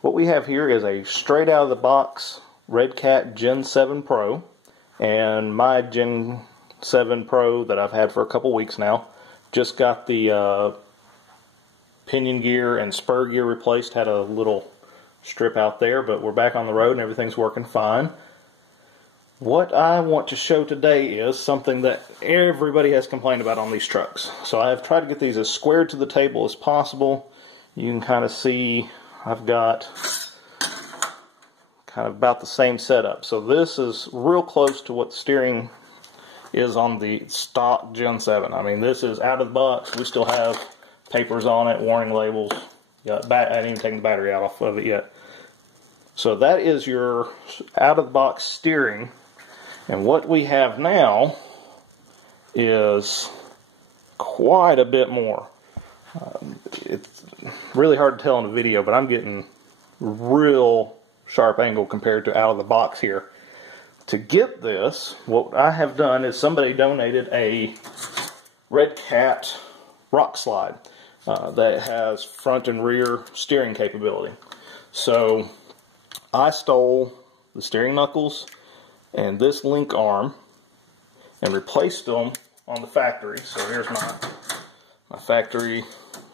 What we have here is a straight out of the box Redcat Gen7 Pro, and my Gen 7 Pro that I've had for a couple weeks now just got the pinion gear and spur gear replaced. Had a little strip out there, but we're back on the road and everything's working fine. What I want to show today is something that everybody has complained about on these trucks. So I've tried to get these as squared to the table as possible. You can kind of see I've got kind of about the same setup. So this is real close to what the steering is on the stock Gen 7. I mean, this is out of the box. We still have papers on it, warning labels. I didn't even take the battery out of it yet. So that is your out of the box steering. And what we have now is quite a bit more. It's really hard to tell in the video, but I'm getting real sharp angle compared to out of the box here. To get this, what I have done is somebody donated a Redcat Rockslide that has front and rear steering capability. So I stole the steering knuckles and this link arm and replaced them on the factory. So here's my factory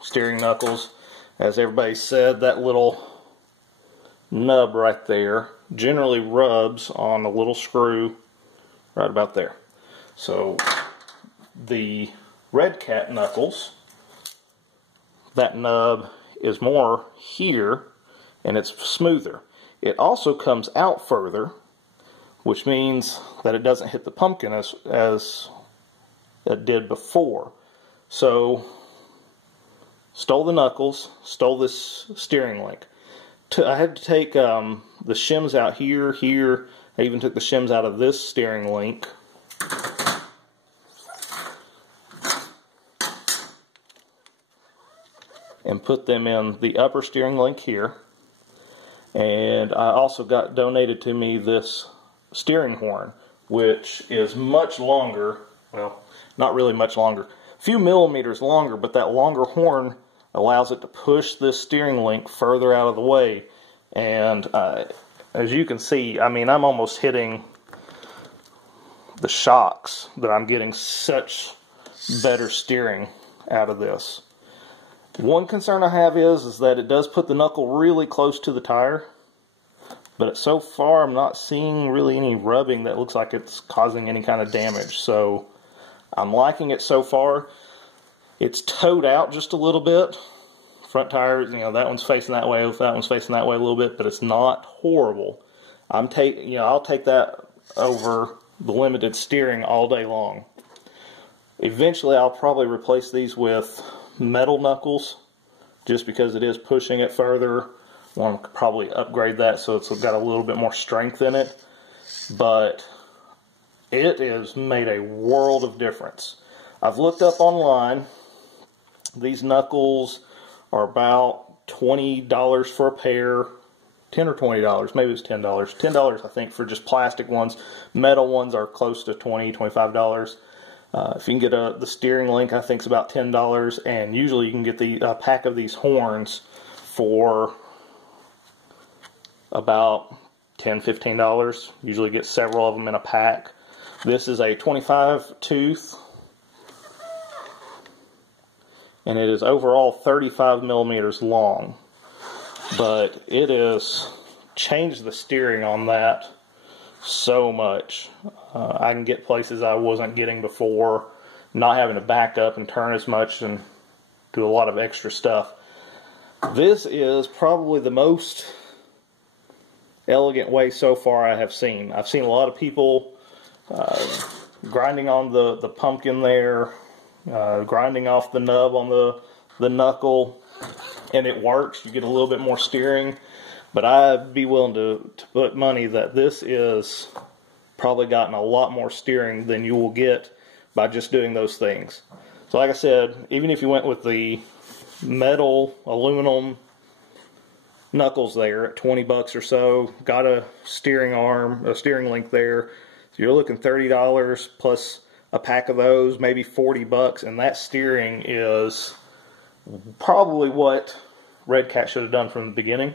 steering knuckles. As everybody said, that little nub right there generally rubs on a little screw right about there. So the Redcat knuckles, that nub is more here and it's smoother. It also comes out further, which means that it doesn't hit the pumpkin as it did before. So stole the knuckles, stole this steering link. I had to take the shims out here. I even took the shims out of this steering link. And put them in the upper steering link here. And I also got donated to me this steering horn, which is much longer. Well, not really much longer. A few millimeters longer, but that longer horn allows it to push this steering link further out of the way. And as you can see, I mean, I'm almost hitting the shocks that I'm getting such better steering out of this. One concern I have is that it does put the knuckle really close to the tire, but so far I'm not seeing really any rubbing that looks like it's causing any kind of damage. So I'm liking it so far. It's towed out just a little bit. Front tires, you know, that one's facing that way, that one's facing that way a little bit, but it's not horrible. I'll take that over the limited steering all day long. Eventually I'll probably replace these with metal knuckles, just because it is pushing it further. Want to probably upgrade that so it's got a little bit more strength in it. But it has made a world of difference. I've looked up online. These knuckles are about $20 for a pair. $10 or $20, maybe it's $10. $10 I think for just plastic ones. Metal ones are close to $20, $25. If you can get the steering link, I think it's about $10, and usually you can get the pack of these horns for about $10, $15. Usually get several of them in a pack. This is a 25 tooth, and it is overall 35 millimeters long. But it has changed the steering on that so much. I can get places I wasn't getting before, not having to back up and turn as much and do a lot of extra stuff. This is probably the most elegant way so far I have seen. I've seen a lot of people grinding on the pumpkin there, grinding off the nub on the knuckle, and it works. You get a little bit more steering. But I'd be willing to put money that this is probably gotten a lot more steering than you will get by just doing those things. So like I said, even if you went with the metal, aluminum knuckles there at 20 bucks or so, got a steering arm, a steering link there, so you're looking $30 plus a pack of those, maybe 40 bucks, and that steering is probably what Redcat should have done from the beginning.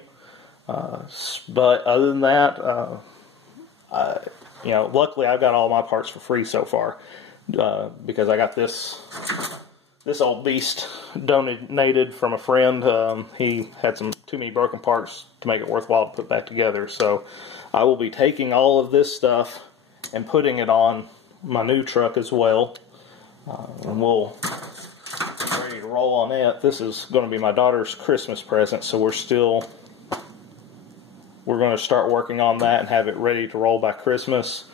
But other than that, you know, luckily I've got all my parts for free so far, because I got this old beast donated from a friend. He had too many broken parts to make it worthwhile to put back together. So I will be taking all of this stuff and putting it on my new truck as well. And we'll be ready to roll on it. This is going to be my daughter's Christmas present, so we're going to start working on that and have it ready to roll by Christmas.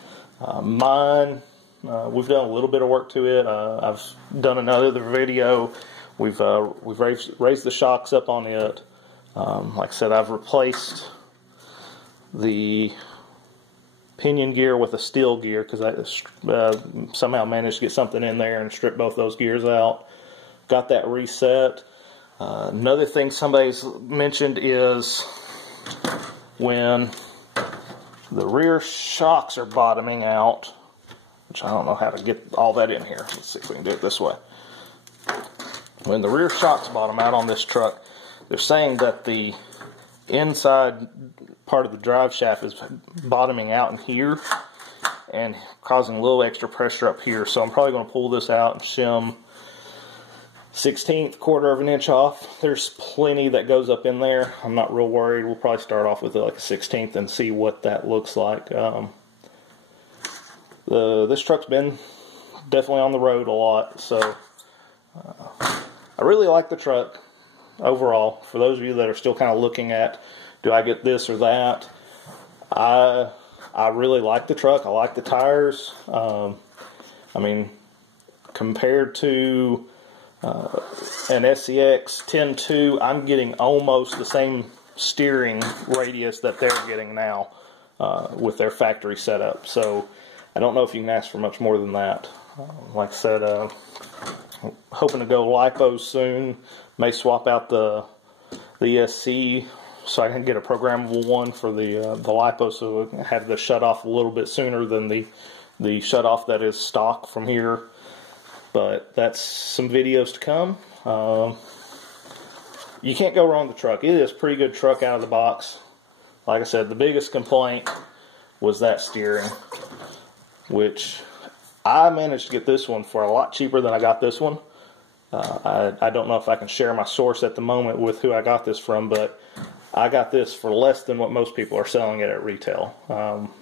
Mine, we've done a little bit of work to it. I've done another video. We've raised the shocks up on it. Like I said, I've replaced the pinion gear with a steel gear because I somehow managed to get something in there and strip both those gears out. Got that reset. Another thing somebody's mentioned is when the rear shocks are bottoming out, which I don't know how to get all that in here. Let's see if we can do it this way. When the rear shocks bottom out on this truck, they're saying that the inside part of the drive shaft is bottoming out in here and causing a little extra pressure up here. So I'm probably going to pull this out and shim 1/16, quarter of an inch off. There's plenty that goes up in there. I'm not real worried. We'll probably start off with like a 1/16 and see what that looks like. This truck's been definitely on the road a lot, so I really like the truck overall. For those of you that are still kind of looking at, do I get this or that? I really like the truck. I like the tires. I mean, compared to an SCX 10.2, I'm getting almost the same steering radius that they're getting now with their factory setup. So I don't know if you can ask for much more than that. Like I said, I'm hoping to go lipo soon. May swap out the ESC so I can get a programmable one for the lipo, so we can have the shut off a little bit sooner than the shut off that is stock from here. But that's some videos to come. You can't go wrong with the truck. It is a pretty good truck out of the box. Like I said, the biggest complaint was that steering, which I managed to get this one for a lot cheaper than I got this one. I don't know if I can share my source at the moment with who I got this from, but I got this for less than what most people are selling it at retail.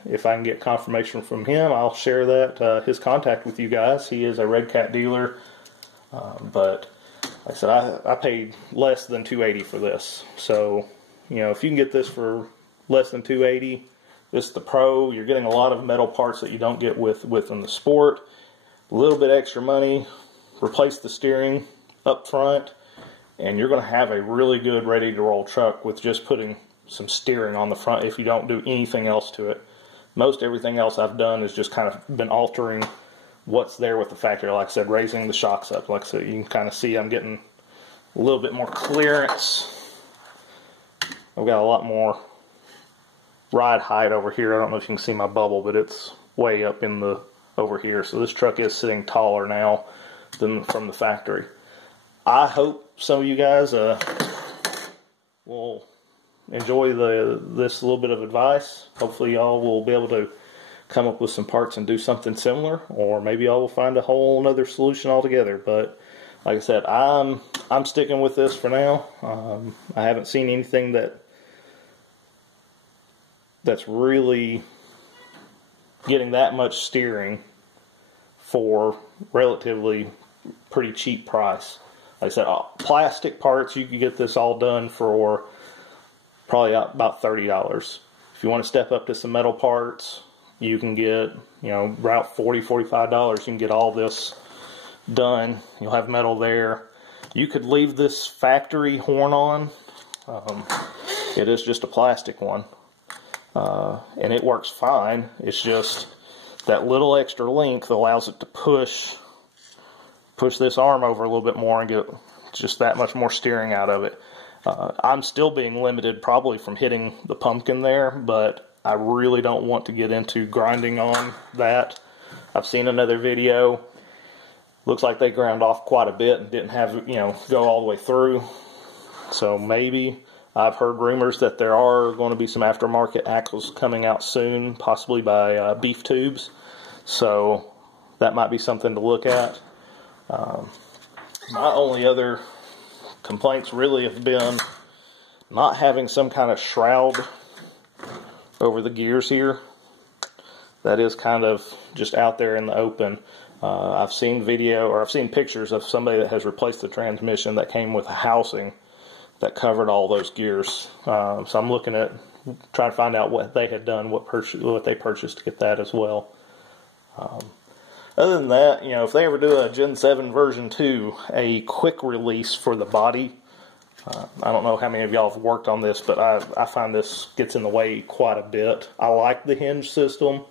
If I can get confirmation from him, I'll share that, his contact with you guys. He is a Redcat dealer, but like I said, I paid less than $280 for this. So, you know, if you can get this for less than $280, this is the Pro. You're getting a lot of metal parts that you don't get within the Sport. A little bit extra money. Replace the steering up front, and you're going to have a really good ready to roll truck with just putting some steering on the front if you don't do anything else to it. Most everything else I've done is just kind of been altering what's there with the factory. Like I said, raising the shocks up. Like I said, you can kind of see I'm getting a little bit more clearance. I've got a lot more ride height over here. I don't know if you can see my bubble, but it's way up in the over here. So this truck is sitting taller now than from the factory. I hope some of you guys will enjoy this little bit of advice. Hopefully y'all will be able to come up with some parts and do something similar, or maybe y'all will find a whole other solution altogether. But like I said, I'm sticking with this for now. I haven't seen anything that's really getting that much steering for relatively pretty cheap price. Like I said, plastic parts, you can get this all done for probably about $30. If you want to step up to some metal parts, you can get, you know, about $40, $45. You can get all this done. You'll have metal there. You could leave this factory horn on. It is just a plastic one. And it works fine. It's just that little extra length allows it to push this arm over a little bit more and get just that much more steering out of it. I'm still being limited probably from hitting the pumpkin there, but I really don't want to get into grinding on that. I've seen another video. Looks like they ground off quite a bit and didn't have, you know, go all the way through. So maybe, I've heard rumors that there are going to be some aftermarket axles coming out soon, possibly by Beef Tubes. So that might be something to look at. My only other complaints really have been not having some kind of shroud over the gears here. That is kind of just out there in the open. I've seen pictures of somebody that has replaced the transmission that came with a housing that covered all those gears. So I'm looking at trying to find out what they had done, what they purchased to get that as well. Other than that, if they ever do a Gen 7 version 2, a quick release for the body. I don't know how many of y'all have worked on this, but I find this gets in the way quite a bit. I like the hinge system.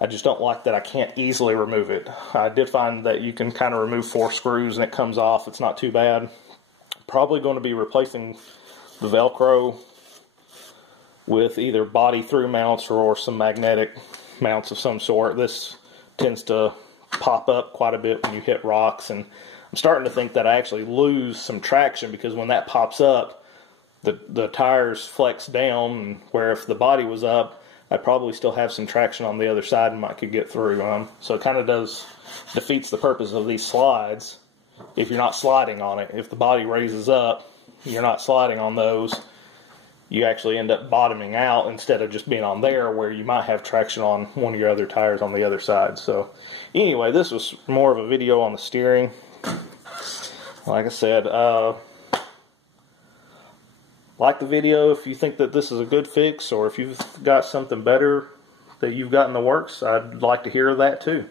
I just don't like that I can't easily remove it. I did find that you can kind of remove 4 screws and it comes off. It's not too bad. Probably going to be replacing the Velcro with either body through mounts or some magnetic mounts of some sort. This tends to pop up quite a bit when you hit rocks, and I'm starting to think that I actually lose some traction because when that pops up, the tires flex down, where if the body was up, I'd probably still have some traction on the other side and might could get through. So it kind of defeats the purpose of these slides if you're not sliding on it. If the body raises up, you're not sliding on those, you actually end up bottoming out instead of just being on there where you might have traction on one of your other tires on the other side. So anyway, this was more of a video on the steering. Like I said, like the video if you think that this is a good fix, or if you've got something better that you've got in the works, I'd like to hear that too.